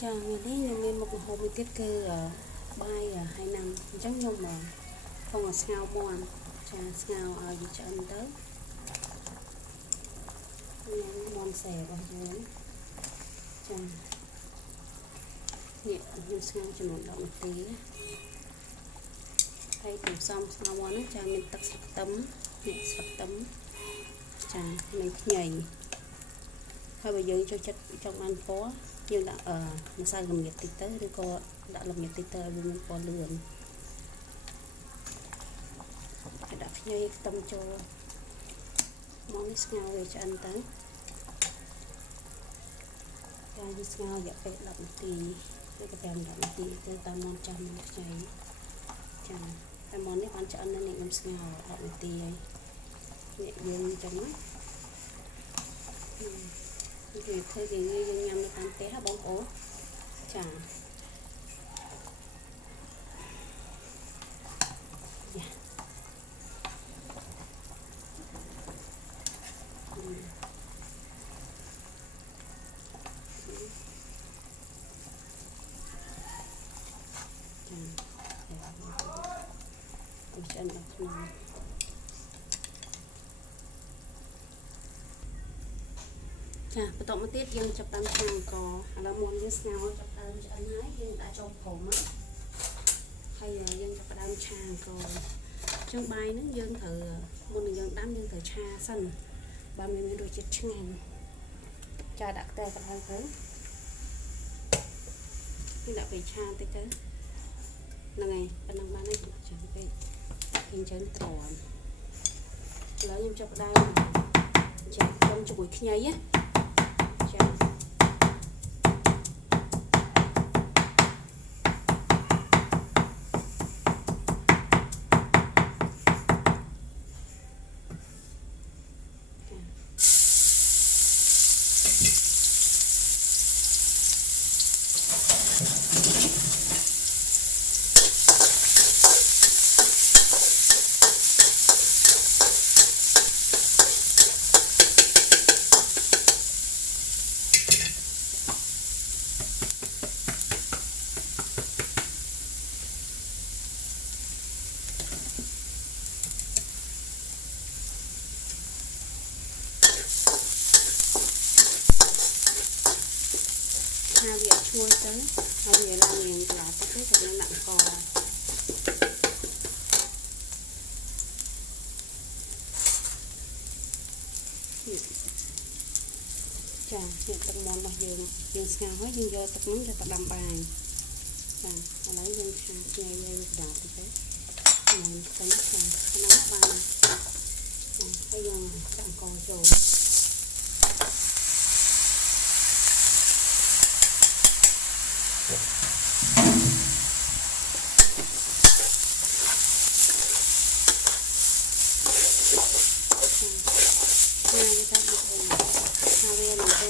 Chà, ngày nayខ្ញុំមានមុខម្ហូបមួយទៀតគឺបាយហើយណាំអញ្ចឹងខ្ញុំពងស្ងោរមាន់ចាស្ងោរឲ្យវាឆ្អិនទៅនេះមាន់សែរបស់យើងចានេះខ្ញុំស្ងោរចំនួន10នាទីហើយគ្រឿងផ្សំស្ងោរមាន់ហ្នឹងចាមានទឹកស្លឹកខ្ទឹមនេះស្លឹកខ្ទឹមចានិងខ្ញីហើយបើយើងចូលចិត្តចង់បានពណ៌យើងដាក់ម្សៅល្មៀតតិចទៅឬក៏ដាក់ល្មៀតតិចទៅឲ្យវាមានពណ៌លឿនហើយដាក់ខ្ញីខ្ទឹមចូលមកនេះស្ងោរវាឆ្អិនទៅហើយយើងស្ងោររយៈពេល10នាទីឬក៏5 10នាទីទៅតាមមាន់ចាស់មាន់ខ្ញីចាហើយមាន់នេះបានឆ្អិននៅនេះខ្ញុំស្ងោរ10នាទីហើយនេះយើងអញ្ចឹងណាវាធ្វើយើងញ៉ាំនៅតាមផ្ទះហ៎បងប្អូនចាយ៉ាឆ្អិនដល់ខ្ញុំចាបន្តមកទៀតយើងចាប់តាមឆាអង្ករឥឡូវមុនយើងស្ងោរចាប់ដើមឆ្អិនហើយយើងដាក់ចូលព្រមហើយយើងចាប់ដើមឆាអង្ករចឹងបាយហ្នឹងយើងត្រូវមុននឹងយើងដាំយើងត្រូវឆាសិនបើមានរសជាតិឆ្ងាញ់ចាដាក់ខ្ទះកន្លងទៅយើងដាក់ពេលឆាតិចទៅហ្នឹងហើយប៉ុណ្ណឹងបានហើយចាំពេកយើងចឹងត្រាំឥឡូវខ្ញុំចាប់ដើមចាខ្ញុំជាមួយខ្ញីណាចាវាឈ្ងុយទៅហើយវាឡើងមានកន្លះទឹកទៅយើងដាក់អង្ករចានេះទឹកមាន់របស់យើងស្ងោរហើយយើងយកទឹកនោះទៅដាំបាយចាឥឡូវយើងឆាខ្ញីយើងដាក់តិចទៅយើងខ្ទឹមចាខ្លាំងបានហើយយើងដាក់អង្ករចូល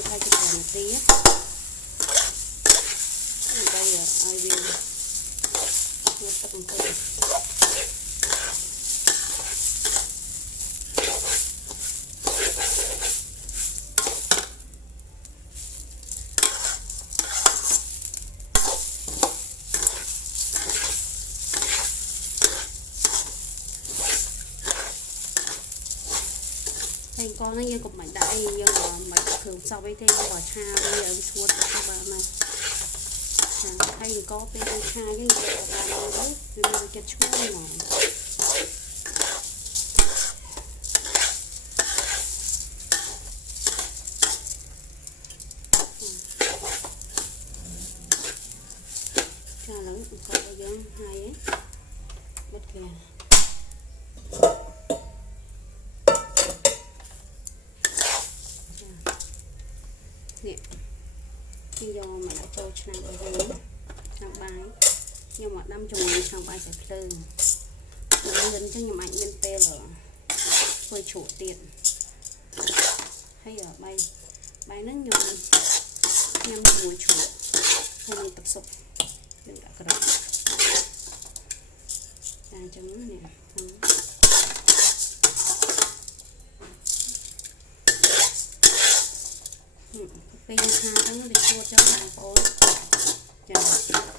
ហើយទៅ5នាទីដើម្បីឲ្យវាមានទឹកបន្តិចហើយកងហ្នឹងយើងកុំបាច់ដាក់អីយើងមិនដាក់គ្រឿងផ្សំអីទេយើងបើឆាវាឲ្យស្ងួតទៅបានណាចាហើយកងពេលយើងឆាយើងយកទៅបានទៅវាមានចិត្តឈ្ងុយហ្មងចាឥឡូវអង្គរបស់យើងហើយបិទគេនេះខ្ញុំយកមកដាក់ចូលឆ្នាំរបស់យើងឆ្នាំបាយខ្ញុំមកដាំជាមួយឆ្នាំបាយខ្សែភ្លើងលឿនអញ្ចឹងខ្ញុំអាចមានពេលធ្វើជ្រក់ទៀតហើយបាយហ្នឹងខ្ញុំញ៉ាំជាមួយជ្រក់ហើយនឹងទឹកស៊ុបយើងដាក់ក្រោយចាអញ្ចឹងនេះ ពេលយើងខាហ្នឹងវាឈួតចឹងបងប្អូនចា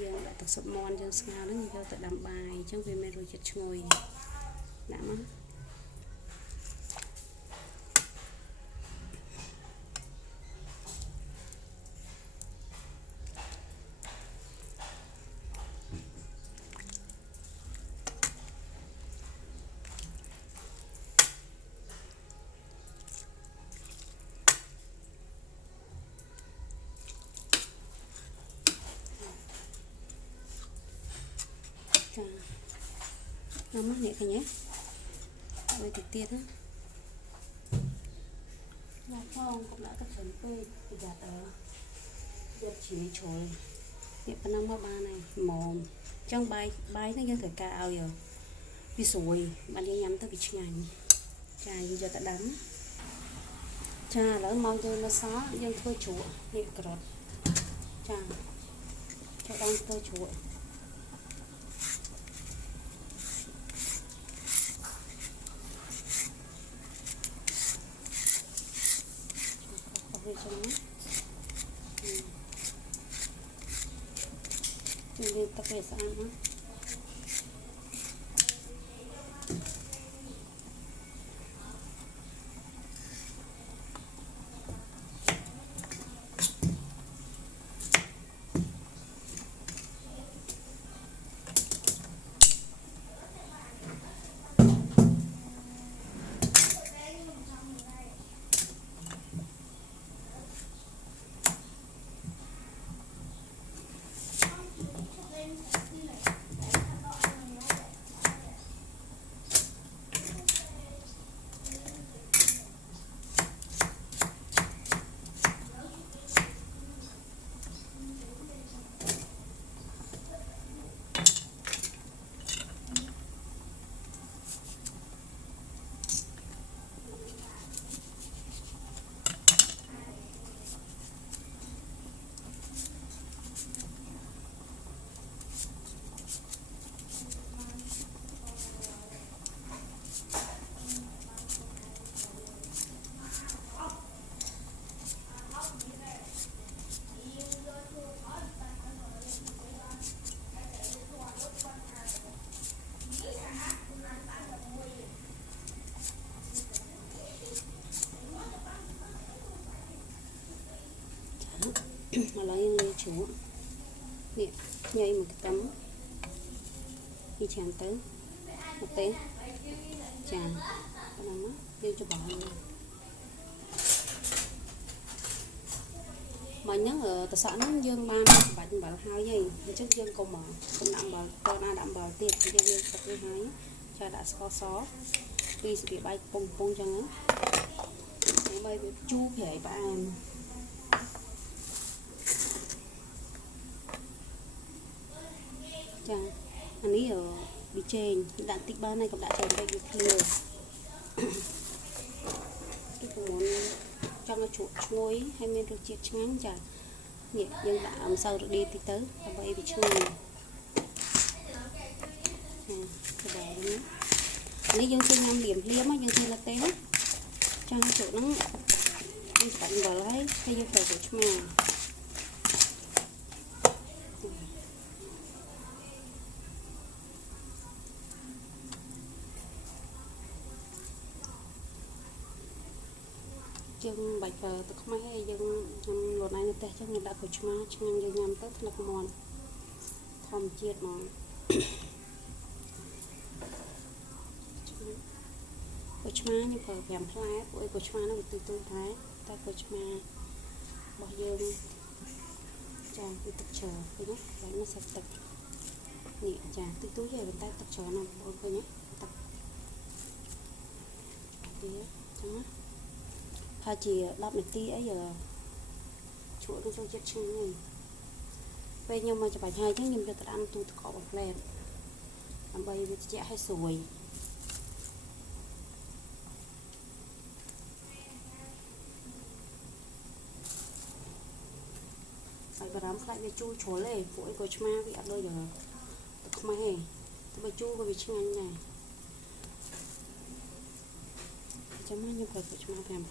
យើងដាក់ទឹកស៊ុបមាន់យើងស្ងោរហ្នឹងយកទៅដាំបាយអញ្ចឹងវាមានរសជាតិឈ្ងុយដាក់មកចានោះមកនេះឃើញទេឲ្យតិចទៀតណាដាក់ផងកុំដាក់ទឹកច្រើនពេកប្រយ័ត្នយកឈីនេះជ្រុលនេះប៉ុណ្ណឹងមកបានហើយម៉មអញ្ចឹងបាយនេះយើងត្រូវការឲ្យវាស្រួយបានយើងញ៉ាំទៅវាឆ្ងាញ់ចាយើងយកទៅដាំចាឥឡូវមកយើងនៅសល់យើងធ្វើជ្រក់នេះការ៉ុតចាចូលដាំធ្វើជ្រក់ចឹងណាយើងទឹកវាស្អាតណាឥឡូវយើងលាយជ្រក់នេះញ៉ៃមួយខ្ទឹមពីច្រើនទៅមកទេចាប៉ុណ្ណឹងមកយើងច្បងមកហ្នឹងតសក់ហ្នឹងយើងបានបាច់អំបិលហើយអញ្ចឹងយើងកុំដាក់អំបិលតណាដាក់អំបិលទៀតយើងទឹកនេះហើយចាដាក់ស្ករសពីស្ពីបាយពងអញ្ចឹងដើម្បីវាជូរប្រៃផ្អែមចាអានេះប៊ីចេងដាក់តិចបានហើយកុំដាក់ច្រើនពេកវាភ្លឺទី9ចង់ឲ្យជ្រក់ឈ្ងុយហើយមានរសជាតិឆ្ងាញ់ចានេះយើងដាក់ម្សៅរឌីតិចទៅដើម្បីវាឆ្ងាញ់ចានេះយើងជួយញ៉ាំលាមយើងធ្វើនៅទេចាជ្រក់ហ្នឹងយើងបាច់អំបិលហើយយើងត្រូវទៅឆ្មាយើងបាច់ប្រើទឹកខ្មេះឯងយើងញ៉ាំលក់នៅផ្ទះចឹងយើងដាក់ក្រូចឆ្មាឆ្ងាញ់យើងញ៉ាំទៅថ្លឹកមាន់ធម្មជាតិហ្មងក្រូចឆ្មាខ្ញុំប្រើ5ផ្លែព្រោះក្រូចឆ្មានោះវាទូទៅដែរតែក្រូចឆ្មារបស់យើងចាវាទឹកច្រើនឃើញទេហើយនេះសាច់ទឹកនេះចាទូទៅទេប៉ុន្តែទឹកច្រើនណាស់បងឃើញទេទឹកទៀតចឹងណាហើយជា10នាទីអីជ្រក់ទៅចូលចិត្តឆ្ងាញ់ ពេលខ្ញុំមកច្បាច់ហើយចឹងខ្ញុំយកទៅដាក់ទូទឹកកកបំផ្លែដើម្បីវាត្រជាក់ឲ្យស្រួយហើយបារម្ភខ្លាចវាជូរជ្រុលទេពួកអីក៏ឆ្មាវាអត់ដូចទឹកខ្មេះទេតែបើជូរក៏វាឆ្ងាញ់ដែរចាំមកខ្ញុំប្រើឆ្មា5ផ្លែ5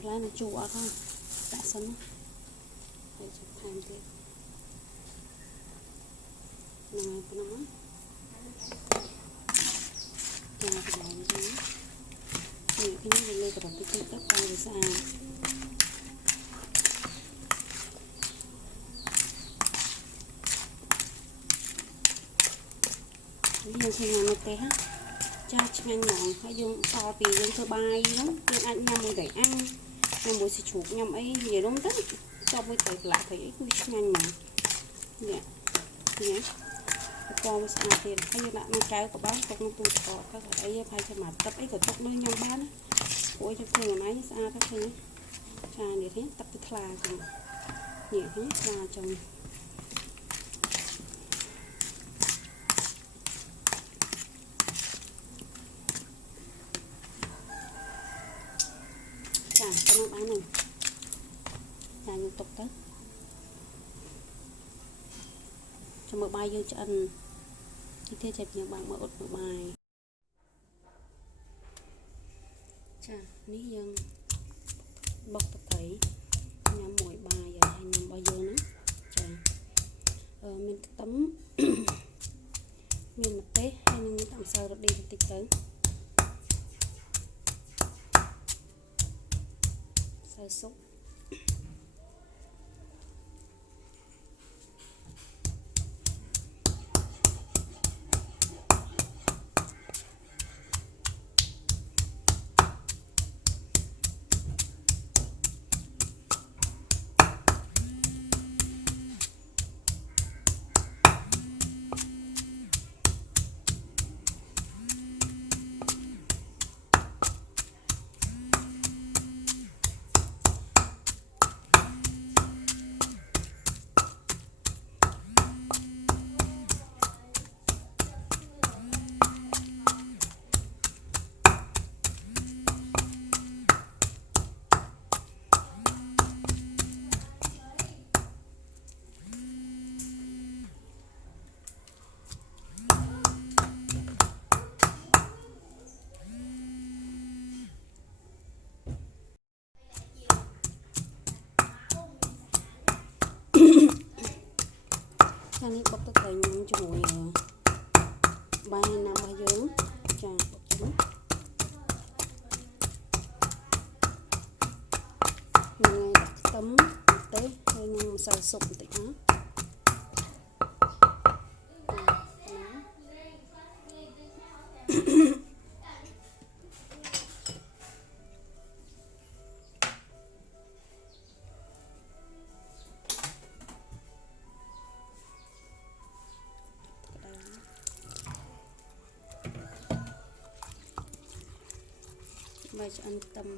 ផ្លែនឹងជូរអត់ហើយដាក់សិនហើយចាំថែមទៀតហ្នឹងហើយប៉ុណ្ណឹងចាកន្លែងនេះខ្ញុំវាលើកដល់ទឹកទឹកឲ្យវាស្អាតយើងឆ្ងាញ់ណាស់ទេហ៎ចាឆ្ងាញ់ហ្មងហើយយើងតពីយើងធ្វើបាយហ្នឹងយើងអាចញ៉ាំមួយត្រីអាំងញ៉ាំមួយសាច់ជ្រូកញ៉ាំអីនិយាយរំទៅចប់មួយត្រីប្រឡាក់ត្រីអីគឺឆ្ងាញ់ហ្មងនេះពណ៌វាស្អាតទៀតហើយយើងដាក់នៅកែវក៏បានទុកក្នុងទូទឹកកកក៏អីហើយចាំមកទឹកអីក៏ទុកនៅញ៉ាំបានព្រោះយើងធ្វើថ្ងៃស្អាតទៅឃើញចានេះទេទឹកវាថ្លាចឹងនេះទេថ្លាចឹងចាប៉ុណ្ណឹងបានហ្នឹងចាយើងទុកទៅចាំមើលបាយយើងឆ្អិនទីទៀតចាប់យើងបាក់មើលអ៊ុតមើលបាយចានេះយើងបុកទឹកត្រីញ៉ាំមួយបាយហើយញ៉ាំរបស់យើងហ្នឹងចាមានខ្ទឹមមានម្ទេសហើយនឹងមានម្សៅរ៉ូឌីបន្តិចទៅម្សៅស៊ុបខាងនេះបុកទឹកត្រីញ៉ាំជាមួយបាយណាំរបស់យើងចាបុកជាមួយនឹងដាក់ខ្ទឹមម្ទេសហើយនឹងម្សៅស៊ុបបន្តិចណាបាយឆ្អិនខ្ទឹម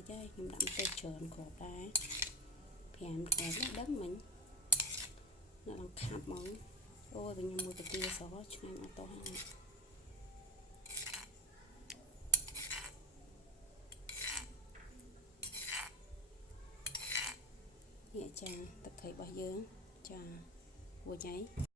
តិចហើយខ្ញុំដាក់ម្ទេសច្រើនគ្រាប់ដែរ5គ្រាប់ដឹងមិញនៅឡើងខាប់មកអូយខ្ញុំមួយកាទៀសឆ្ងាញ់អត់តោះហើយនេះចាទឹកត្រីរបស់យើងចារួចហើយ